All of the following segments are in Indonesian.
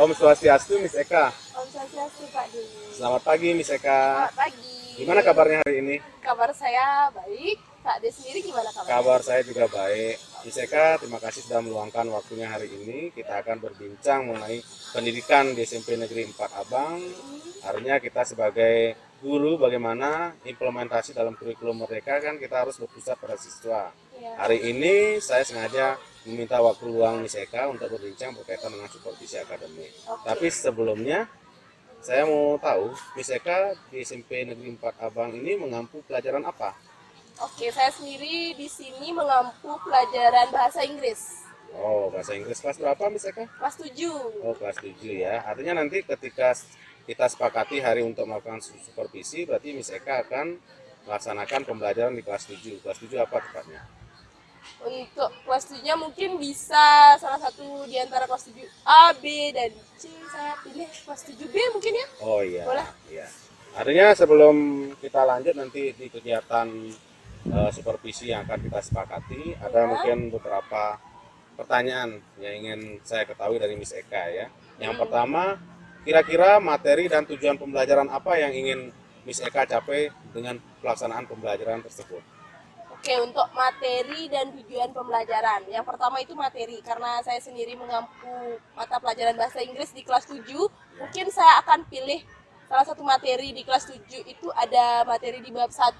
Om Swastiastu, Miss Eka. Om Swastiastu, Pak Dwi. Selamat pagi, Miss Eka. Selamat pagi. Gimana kabarnya hari ini? Kabar saya baik. Pak Dwi sendiri gimana kabarnya? Kabar saya juga baik. Miss Eka, terima kasih sudah meluangkan waktunya hari ini. Kita akan berbincang mengenai pendidikan di SMP Negeri 4 Abang. Artinya kita sebagai guru bagaimana implementasi dalam kurikulum mereka kan kita harus berpusat pada siswa. Ya. Hari ini saya sengaja meminta waktu luang Miss Eka untuk berbincang berkaitan dengan supervisi akademik. Oke. Tapi sebelumnya saya mau tahu Miss Eka di SMP Negeri 4 Abang ini mengampu pelajaran apa? Oke, saya sendiri di sini mengampu pelajaran bahasa Inggris. Oh, bahasa Inggris kelas berapa Miss Eka? Kelas 7. Oh, kelas 7 ya. Artinya nanti ketika kita sepakati hari untuk melakukan supervisi, berarti Miss Eka akan melaksanakan pembelajaran di kelas 7. Kelas 7 apa tepatnya? Untuk kelas 7-nya mungkin bisa salah satu di antara kelas 7 A, B, dan C. Saya pilih kelas 7B mungkin ya. Oh iya. Boleh. Iya. Artinya sebelum kita lanjut nanti di kegiatan supervisi yang akan kita sepakati, ada mungkin beberapa pertanyaan yang ingin saya ketahui dari Miss Eka ya. Yang pertama, kira-kira materi dan tujuan pembelajaran apa yang ingin Miss Eka capai dengan pelaksanaan pembelajaran tersebut? Oke, untuk materi dan tujuan pembelajaran. Yang pertama itu materi, karena saya sendiri mengampu mata pelajaran bahasa Inggris di kelas 7, mungkin saya akan pilih salah satu materi di kelas 7 itu ada materi di bab 1,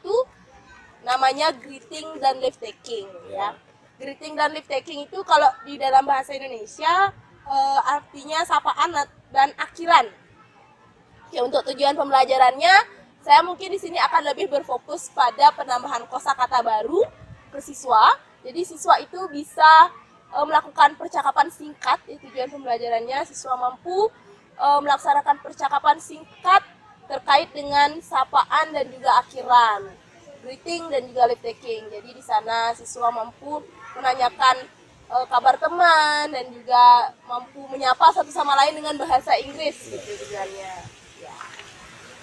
namanya greeting dan leave taking. Ya. Greeting dan leave taking itu kalau di dalam bahasa Indonesia artinya sapaan dan akhiran. Ya, untuk tujuan pembelajarannya, saya mungkin di sini akan lebih berfokus pada penambahan kosakata baru ke siswa. Jadi siswa itu bisa melakukan percakapan singkat. Tujuan pembelajarannya siswa mampu melaksanakan percakapan singkat terkait dengan sapaan dan juga akhiran, greeting dan juga leave taking. Jadi di sana siswa mampu menanyakan kabar teman dan juga mampu menyapa satu sama lain dengan bahasa Inggris. Gitu tujuannya.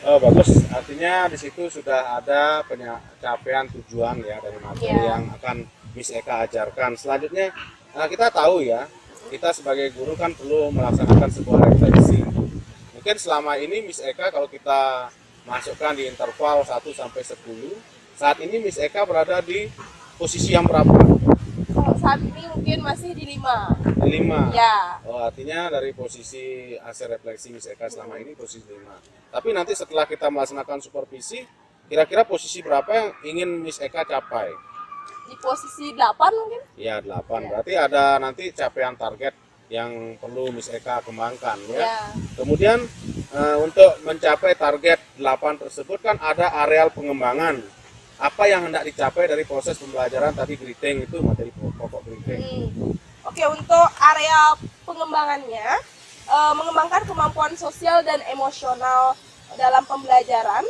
Oh, bagus, artinya di situ sudah ada pencapaian tujuan ya dari materi yang akan Miss Eka ajarkan. Selanjutnya kita tahu ya, kita sebagai guru kan perlu melaksanakan sebuah refleksi. Mungkin selama ini Miss Eka kalau kita masukkan di interval 1 sampai 10, saat ini Miss Eka berada di posisi yang berapa? Kalau saat ini mungkin masih di 5. Di 5. Ya. Oh, artinya dari posisi hasil refleksi Miss Eka selama ini posisi 5. Tapi nanti setelah kita melaksanakan supervisi, kira-kira posisi berapa yang ingin Miss Eka capai? Di posisi 8 mungkin? Ya, 8. Berarti ada nanti capaian target yang perlu Miss Eka kembangkan ya. Ya. Kemudian untuk mencapai target 8 tersebut kan ada areal pengembangan. Apa yang hendak dicapai dari proses pembelajaran tadi greeting itu materi pokok greeting. Oke, untuk area pengembangannya mengembangkan kemampuan sosial dan emosional dalam pembelajaran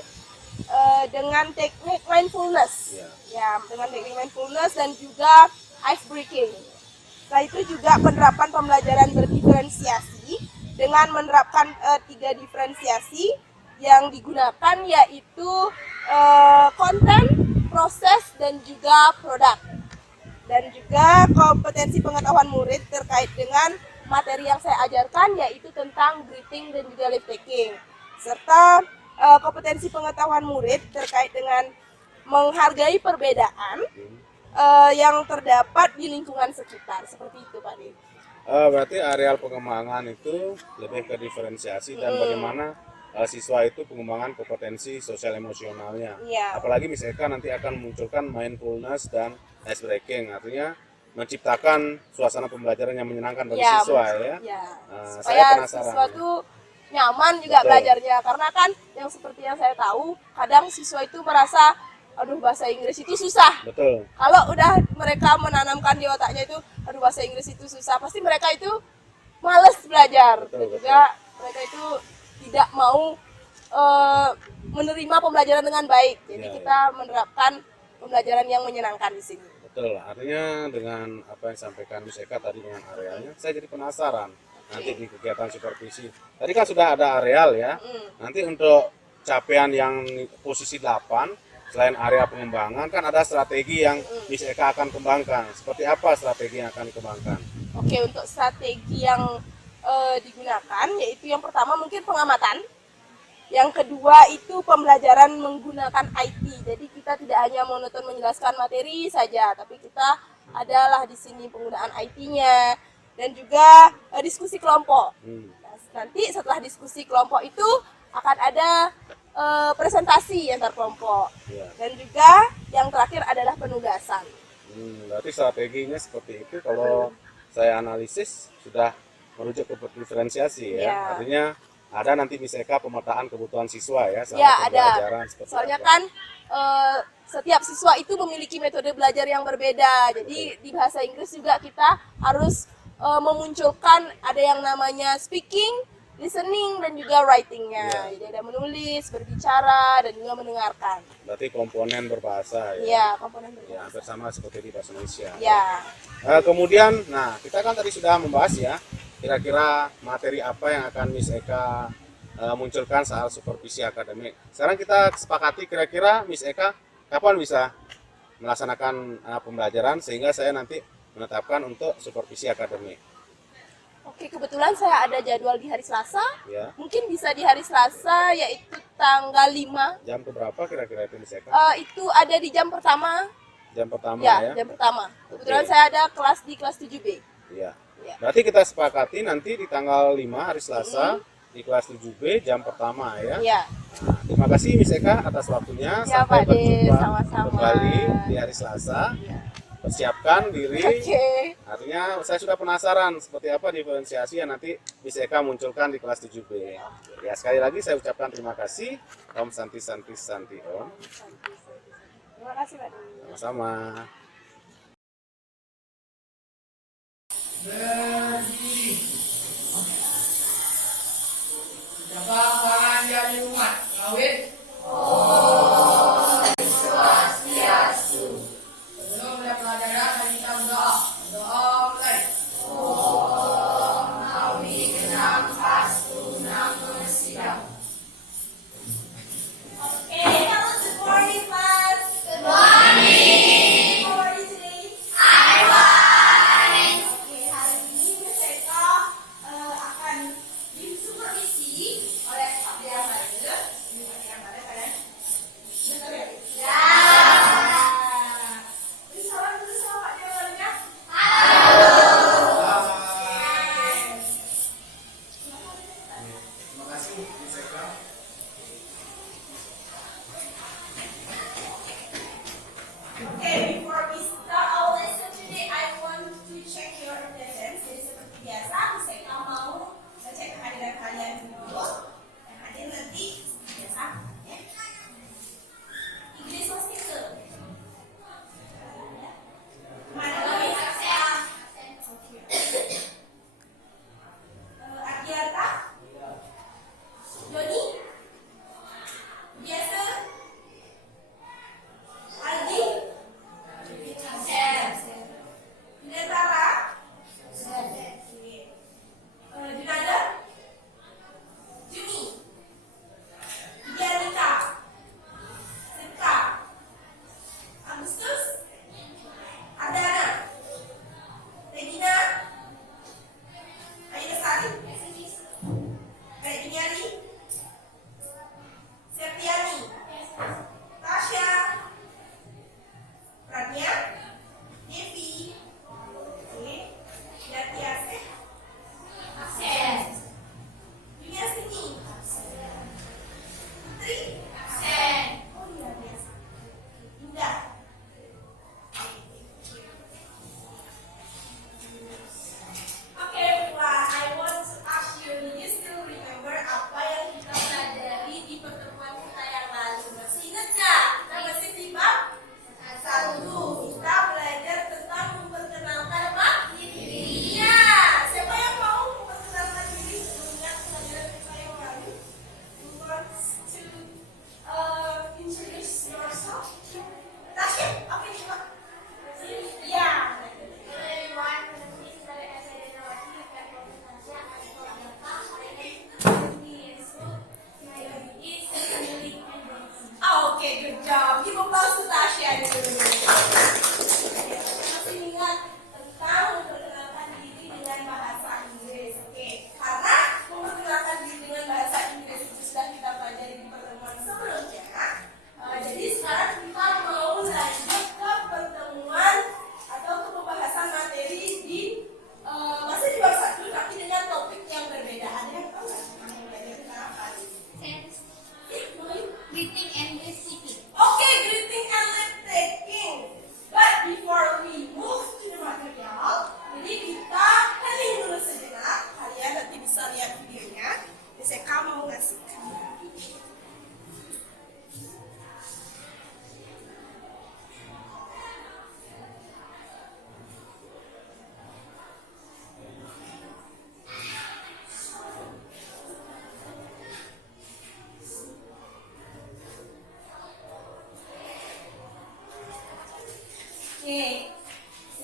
dengan teknik mindfulness. Ya, dengan teknik mindfulness dan juga ice breaking. Setelah itu juga penerapan pembelajaran berdiferensiasi dengan menerapkan 3 diferensiasi yang digunakan yaitu konten, proses, dan juga produk. Dan juga kompetensi pengetahuan murid terkait dengan materi yang saya ajarkan yaitu tentang greeting dan juga leave taking. Serta kompetensi pengetahuan murid terkait dengan menghargai perbedaan yang terdapat di lingkungan sekitar. Seperti itu Pak Dwi. Berarti areal pengembangan itu lebih ke diferensiasi dan bagaimana siswa itu pengembangan kompetensi sosial emosionalnya. Apalagi Miss Eka nanti akan memunculkan mindfulness dan ice breaking, artinya menciptakan suasana pembelajaran yang menyenangkan bagi siswa ya. Supaya saya penasaran. Siswa itu nyaman juga belajarnya, karena kan yang seperti yang saya tahu, kadang siswa itu merasa aduh bahasa Inggris itu susah. Betul. Kalau udah mereka menanamkan di otaknya itu aduh bahasa Inggris itu susah, pasti mereka itu males belajar. Dan juga mereka itu tidak mau menerima pembelajaran dengan baik. Jadi kita menerapkan pembelajaran yang menyenangkan di sini. Betul, artinya dengan apa yang disampaikan Miss Eka tadi dengan arealnya, saya jadi penasaran nanti di kegiatan supervisi. Tadi kan sudah ada areal ya. Nanti untuk capaian yang posisi 8, selain area pengembangan kan ada strategi yang Miss Eka akan kembangkan. Seperti apa strategi yang akan dikembangkan? Oke, untuk strategi yang digunakan, yaitu yang pertama mungkin pengamatan, yang kedua itu pembelajaran menggunakan IT. Jadi kita tidak hanya monoton menjelaskan materi saja, tapi kita adalah di sini penggunaan IT-nya dan juga diskusi kelompok. Nah, nanti setelah diskusi kelompok itu akan ada presentasi antar kelompok. Ya. Dan juga yang terakhir adalah penugasan. Berarti strateginya seperti itu. Kalau saya analisis sudah merujuk ke diferensiasi ya. Ya. Artinya ada nanti misalnya pemetaan kebutuhan siswa ya selama Ya, ada. pembelajaran seperti Soalnya apa. kan setiap siswa itu memiliki metode belajar yang berbeda. Jadi di bahasa Inggris juga kita harus memunculkan ada yang namanya speaking, listening, dan juga writing-nya. Ya. Jadi ada menulis, berbicara, dan juga mendengarkan. Berarti komponen berbahasa ya. Ya, komponen Ya, berbahasa. hampir sama seperti di bahasa Indonesia. Ya. Kemudian, nah kita kan tadi sudah membahas ya, kira-kira materi apa yang akan Miss Eka munculkan soal supervisi akademik. Sekarang kita sepakati kira-kira Miss Eka kapan bisa melaksanakan pembelajaran sehingga saya nanti menetapkan untuk supervisi akademik. Oke, kebetulan saya ada jadwal di hari Selasa. Ya, Mungkin bisa di hari Selasa, yaitu tanggal 5. jam berapa kira-kira itu Miss Eka? Itu ada di jam pertama. Jam pertama Ya, ya. jam pertama. Kebetulan Oke. saya ada kelas di kelas 7B. Iya. Ya. Berarti kita sepakati nanti di tanggal 5 hari Selasa di kelas 7B jam pertama ya. Iya. Nah, terima kasih Miss Eka atas waktunya. Ya, Sampai Pak De, berjumpa sama-sama. kembali di hari Selasa. Ya. Persiapkan diri. Oke. Artinya saya sudah penasaran seperti apa diferensiasi yang nanti Miss Eka munculkan di kelas 7B. Ya, sekali lagi saya ucapkan terima kasih. Om Santi Santi Santi Om. Terima kasih, Pak De. Sama-sama. Jaga bahagia di rumah, kawin. Sebelum mulai pelajaran, mari kita berdoa. Doa mulai. Hello, good morning, class. Good morning.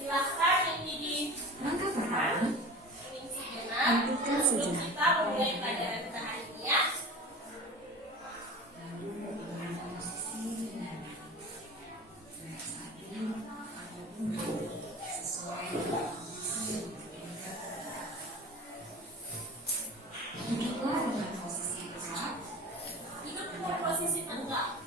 Silahkan ini di ini sejenak sebelum kita memulai pelajaran kita hari ini ya. Duduk dengan posisi tegak.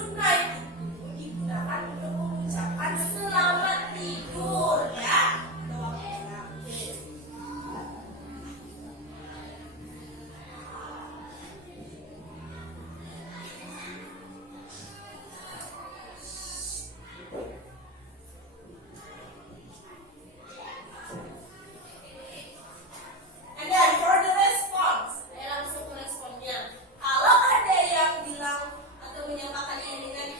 good night itu digunakan untuk mengucapkan selamat tidur ya. Doang enak. And then for the response, saya langsung ke responnya. Kalau ada yang bilang atau menyapa kalian dengan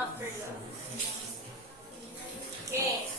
afternoon. Okay.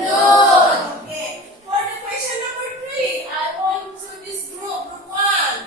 Okay, for the question number 3, I want to this group one.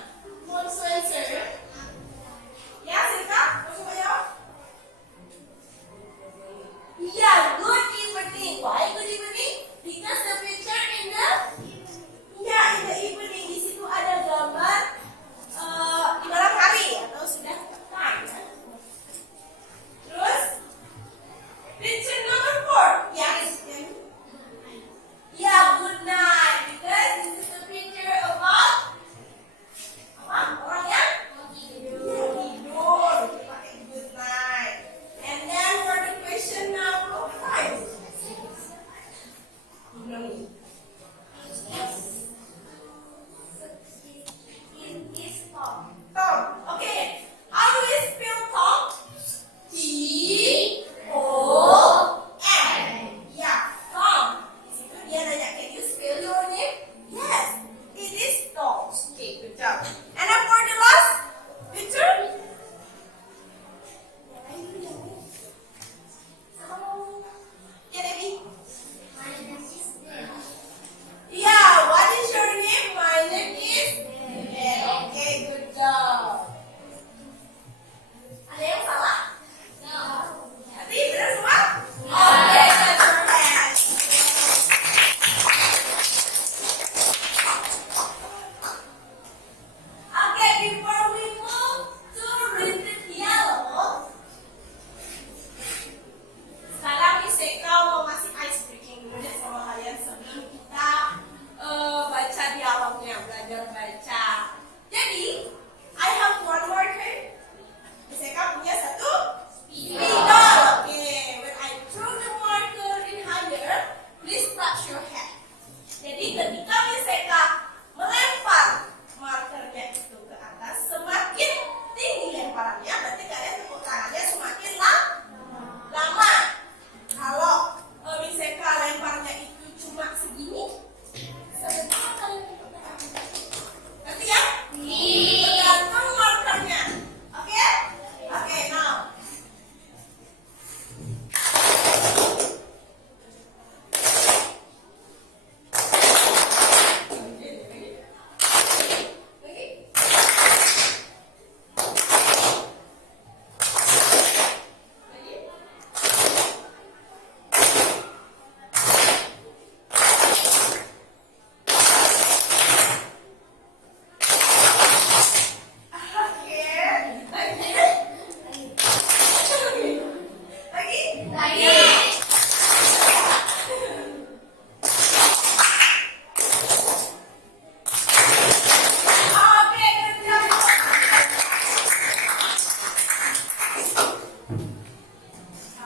And then for the last picture. Yeah, baby. Yeah, what is your name? My name is Okay, good job. Ada yang salah? Tapi benar semua? Okay, that's correct. Okay, before we move to read the dialogue, sekarang Miss Eka mau ngasih ice breaking dulu deh sama kalian sebelum kita baca dialognya, belajar baca. Jadi, I have one marker. Miss Eka punya satu spidol. Okay, when I throw the marker in higher, please touch your head. Jadi ketika Miss Eka melempar markernya itu ke atas, semakin tinggi lemparannya, berarti kalian tepuk tangannya semakin lama. Kalau Miss Eka lemparnya itu cuma segini, sebentar kalian tepuk tangan. Ngerti ya? Tergantung markernya. Oke? Oke, now.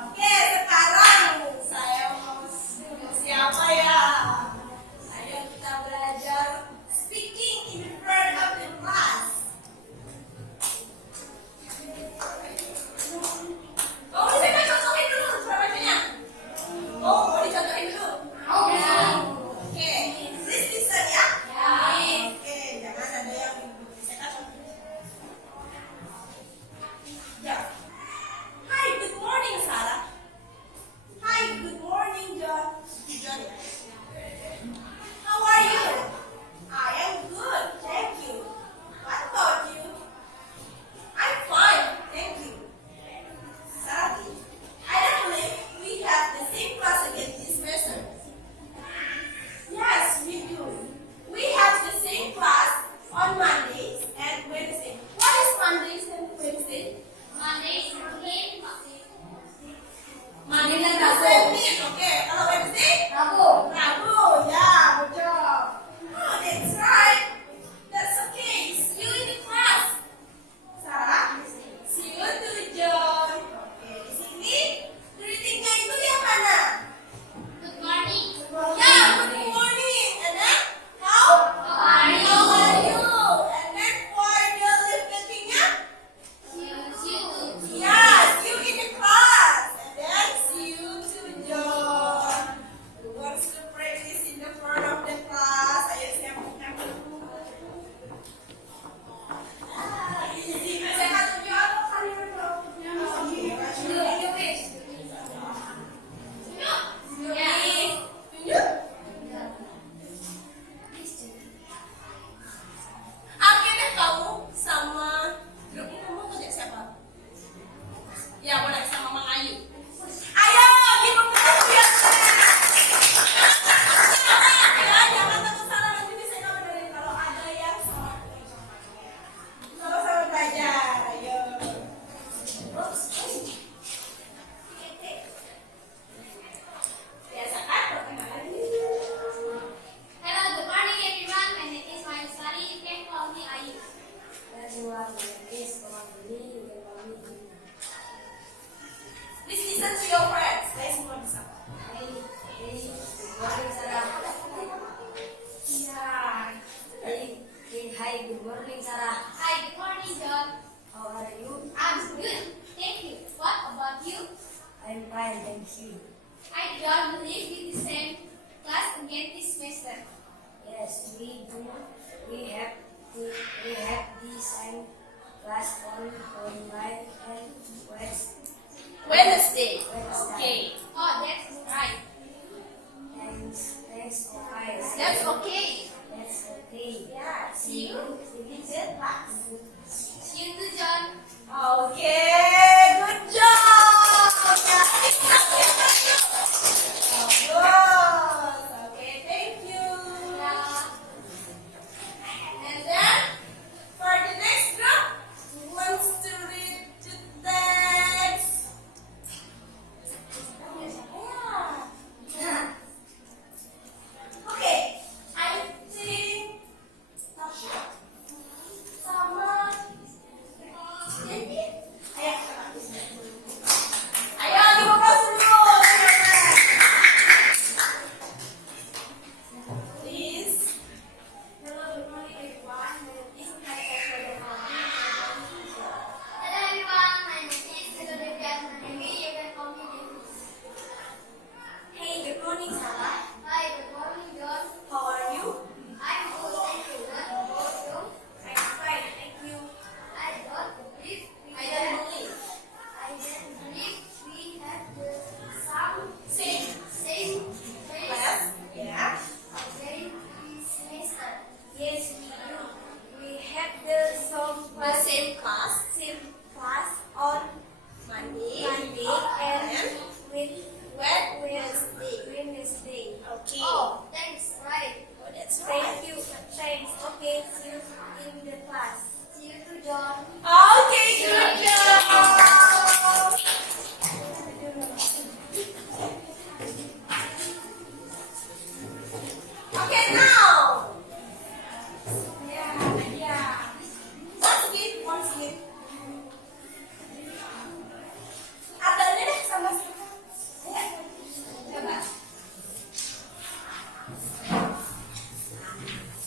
Oke, sekarang saya mau suruh siapa ya? Ayo kita belajar speaking in front of the class. Oh, bisa kan contohin dulu cara bacanya? Oh, mau dicontohin dulu? Oke, please listen ya. Oke, jangan ada yang bisa contohin. Ya. Hi, good morning, Sarah. Hi, good morning, John. John. How are you? I am good, thank you. What about you? I'm fine, thank you. Sadly, I don't believe we have the same class again this semester. Yes, we do. We have the same class on Mondays and Wednesdays. What is Mondays and Wednesdays? Monday dan Rabu. Oke, kalau Wednesday? Rabu. Ya, good job. Oh, that's right. That's okay. See you in the class. Sarah, see you to John. Oke, di sini greetingnya itu yang mana? Ya, good morning. And then, how are you? And then for the lip licking-nya? Yeah, see you in the class. And then see you to John. Who wants to practice in the front of the class? Ayo siap-siap dulu. Easy. Saya akan tunjuk atau kalian dong? Tunjuk. Akhirnya kamu sama grup ini kamu kerja siapa? Ya boleh sama Mang Ayu. Ayo kita belajar. Ya jangan takut salah nanti bisa kamu dengerin kalau ada yang salah. Sama-sama belajar. Ayo. Biasa kan perkenalan dulu. Hello, good morning everyone. My name is Mayusari. You can call me Ayu. Please listen to your friends. Saya semua bisa. Iya. Hi, good morning, Sarah. Hi, good morning, John. How are you? I'm good. Thank you. What about you? I'm fine, thank you. I don't believe in the same class again this semester. Yes, we do. We have we have the same class on Monday and Wednesday. Wednesday. Okay. Oh, that's right. Thanks, okay. That's okay. That's okay. Yeah. See you. See you in class. See you too, John. Okay. Good job. Bagus. Okay. Thank you. Yeah. And then for the next group, who wants to read the text? Okay, I think Tasha sama Dendi. Ayo dibuka dulu. Please. Hello, good morning, everyone. This is my special Hello, everyone. My name is Olivia Manemi. You can call me Devi. Hey, good morning, Sarah. Hi, good morning, John. How are you? I'm good, thank you. What about you? I'm fine, thank you. I don't believe we I have don't believe. I don't believe we have the same Same grade class? Yeah. grade this semester. Yes, we do. We have the same class on Monday and Wednesday. Okay. Oh, thanks. Right. Oh, that's Thank right. you. Thanks. Okay, see you in the class. See you too, John. Okay, good job. Okay, now. Yeah. One skip. Abangnya deh sama ya. Coba.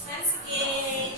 One skip.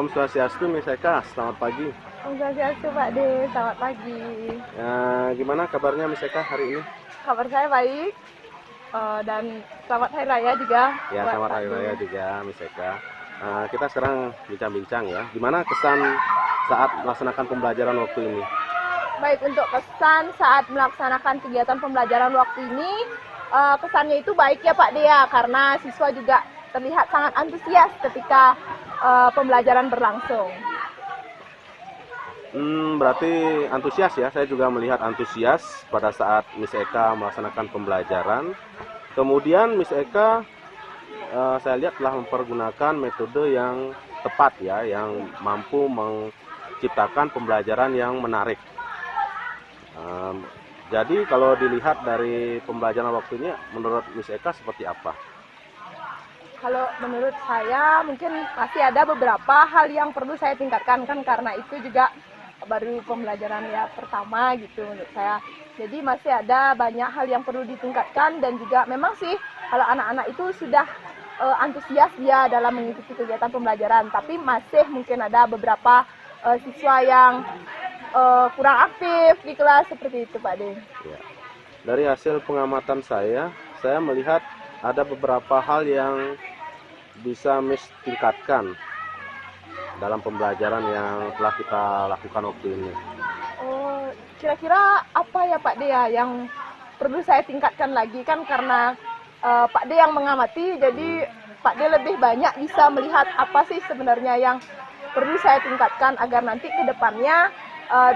Om Swastiastu, Miss Eka, selamat pagi. Om Swastiastu Pak De, selamat pagi. Gimana kabarnya Miss Eka hari ini? Kabar saya baik, dan selamat Hari Raya juga. Ya, buat selamat Pak Hari De. Raya juga Miss Eka. Kita sekarang bincang-bincang ya, gimana kesan saat melaksanakan pembelajaran waktu ini? Baik, untuk kesan saat melaksanakan kegiatan pembelajaran waktu ini, kesannya itu baik ya Pak Dea, karena siswa juga terlihat sangat antusias ketika pembelajaran berlangsung. Berarti antusias ya, saya juga melihat antusias pada saat Miss Eka melaksanakan pembelajaran. Kemudian Miss Eka saya lihat telah mempergunakan metode yang tepat ya, yang mampu menciptakan pembelajaran yang menarik. Jadi kalau dilihat dari pembelajaran waktunya, menurut Miss Eka seperti apa? Kalau menurut saya mungkin masih ada beberapa hal yang perlu saya tingkatkan, kan karena itu juga baru pembelajaran ya pertama gitu menurut saya. Jadi masih ada banyak hal yang perlu ditingkatkan, dan juga memang sih kalau anak-anak itu sudah antusias dia dalam mengikuti kegiatan pembelajaran, tapi masih mungkin ada beberapa siswa yang kurang aktif di kelas seperti itu Pak De. Ya. Dari hasil pengamatan saya melihat ada beberapa hal yang bisa Miss tingkatkan dalam pembelajaran yang telah kita lakukan waktu ini. Kira-kira apa ya Pak Dea yang perlu saya tingkatkan lagi, kan karena Pak De yang mengamati, jadi Pak De lebih banyak bisa melihat apa sih sebenarnya yang perlu saya tingkatkan agar nanti ke depannya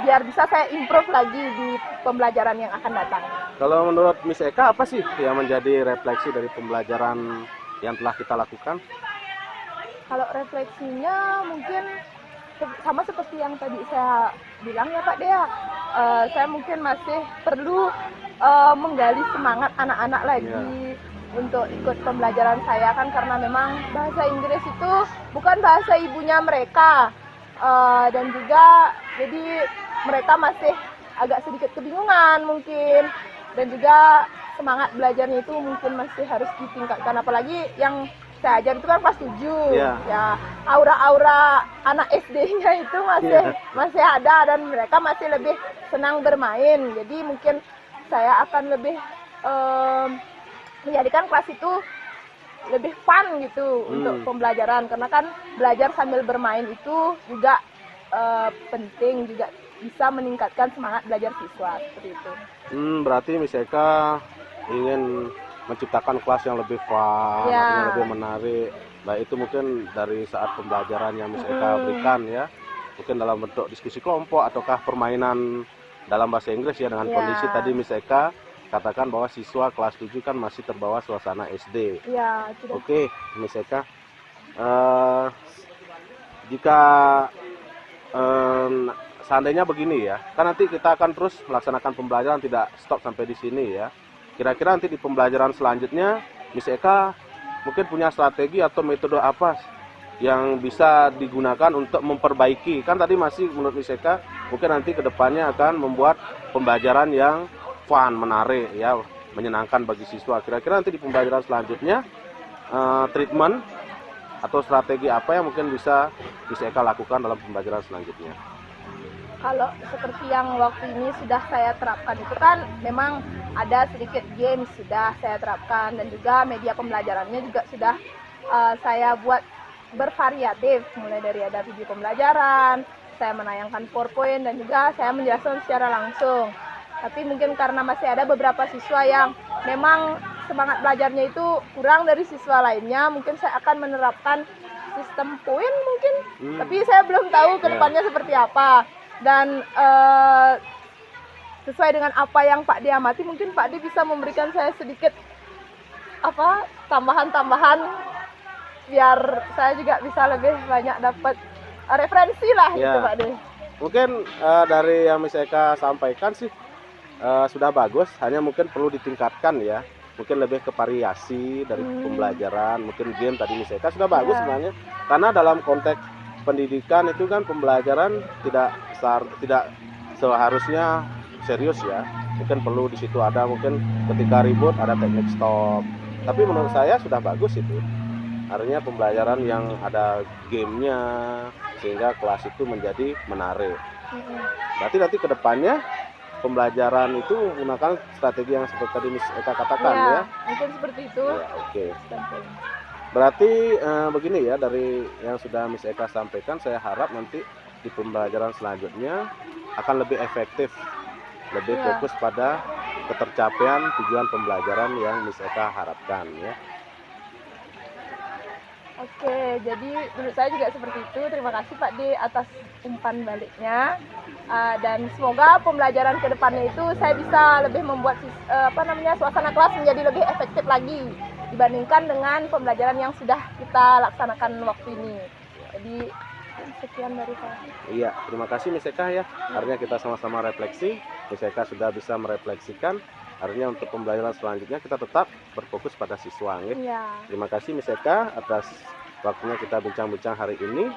biar bisa saya improve lagi di pembelajaran yang akan datang. Kalau menurut Miss Eka, apa sih yang menjadi refleksi dari pembelajaran yang telah kita lakukan? Kalau refleksinya mungkin sama seperti yang tadi saya bilang ya Pak Dea, saya mungkin masih perlu menggali semangat anak-anak lagi untuk ikut pembelajaran saya, kan karena memang bahasa Inggris itu bukan bahasa ibunya mereka, dan juga jadi mereka masih agak sedikit kebingungan mungkin, dan juga semangat belajarnya itu mungkin masih harus ditingkatkan, apalagi yang saya ajar itu kan kelas 7. Ya, aura-aura anak SD-nya itu masih ada, dan mereka masih lebih senang bermain. Jadi mungkin saya akan lebih menjadikan kelas itu lebih fun gitu untuk pembelajaran, karena kan belajar sambil bermain itu juga penting, juga bisa meningkatkan semangat belajar siswa seperti itu. Berarti Miss Eka ingin menciptakan kelas yang lebih fun, yang lebih menarik. Baik itu mungkin dari saat pembelajaran yang Miss Eka berikan ya, mungkin dalam bentuk diskusi kelompok ataukah permainan dalam bahasa Inggris ya, dengan kondisi tadi Miss Eka katakan bahwa siswa kelas 7 kan masih terbawa suasana SD. Ya, Oke, Miss Eka, jika seandainya begini ya, kan nanti kita akan terus melaksanakan pembelajaran, tidak stop sampai di sini ya. Kira-kira nanti di pembelajaran selanjutnya Miss Eka mungkin punya strategi atau metode apa yang bisa digunakan untuk memperbaiki, kan tadi masih menurut Miss Eka mungkin nanti kedepannya akan membuat pembelajaran yang fun, menarik ya, menyenangkan bagi siswa. Kira-kira nanti di pembelajaran selanjutnya treatment atau strategi apa yang mungkin bisa Miss Eka lakukan dalam pembelajaran selanjutnya? Kalau seperti yang waktu ini sudah saya terapkan itu kan memang ada sedikit games sudah saya terapkan, dan juga media pembelajarannya juga sudah saya buat bervariatif, mulai dari ada video pembelajaran, saya menayangkan PowerPoint, dan juga saya menjelaskan secara langsung. Tapi mungkin karena masih ada beberapa siswa yang memang semangat belajarnya itu kurang dari siswa lainnya, mungkin saya akan menerapkan sistem poin mungkin, tapi saya belum tahu ke depannya seperti apa. Dan sesuai dengan apa yang Pak De amati, mungkin Pak De bisa memberikan saya sedikit tambahan-tambahan biar saya juga bisa lebih banyak dapat referensi lah gitu Pak De. Mungkin dari yang Miss Eka sampaikan sih sudah bagus, hanya mungkin perlu ditingkatkan ya. Mungkin lebih ke variasi dari pembelajaran, mungkin game tadi Miss Eka sudah bagus sebenarnya. Karena dalam konteks pendidikan itu kan pembelajaran tidak seharusnya serius ya. Mungkin perlu di situ ada mungkin ketika ribut ada teknik stop. Tapi menurut saya sudah bagus itu. Artinya pembelajaran yang ada gamenya sehingga kelas itu menjadi menarik. Berarti nanti ke depannya pembelajaran itu menggunakan strategi yang seperti tadi Miss Eka katakan ya. Mungkin seperti itu. Ya, oke. Berarti begini ya, dari yang sudah Miss Eka sampaikan, saya harap nanti di pembelajaran selanjutnya akan lebih efektif, lebih fokus pada ketercapaian tujuan pembelajaran yang Miss Eka harapkan ya. Oke, jadi menurut saya juga seperti itu. Terima kasih Pak D atas umpan baliknya. Dan semoga pembelajaran ke depannya itu saya bisa lebih membuat suasana kelas menjadi lebih efektif lagi dibandingkan dengan pembelajaran yang sudah kita laksanakan waktu ini. Jadi sekian dari saya. Iya, terima kasih Miss Eka ya. Artinya kita sama-sama refleksi. Miss Eka sudah bisa merefleksikan. Artinya untuk pembelajaran selanjutnya kita tetap berfokus pada siswa. Ya. Iya. Terima kasih Miss Eka atas waktunya kita bincang-bincang hari ini.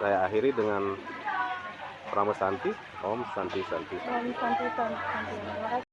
Saya akhiri dengan Pramu Santi. Om Santi Santi. Om Santi Santi. Terima kasih.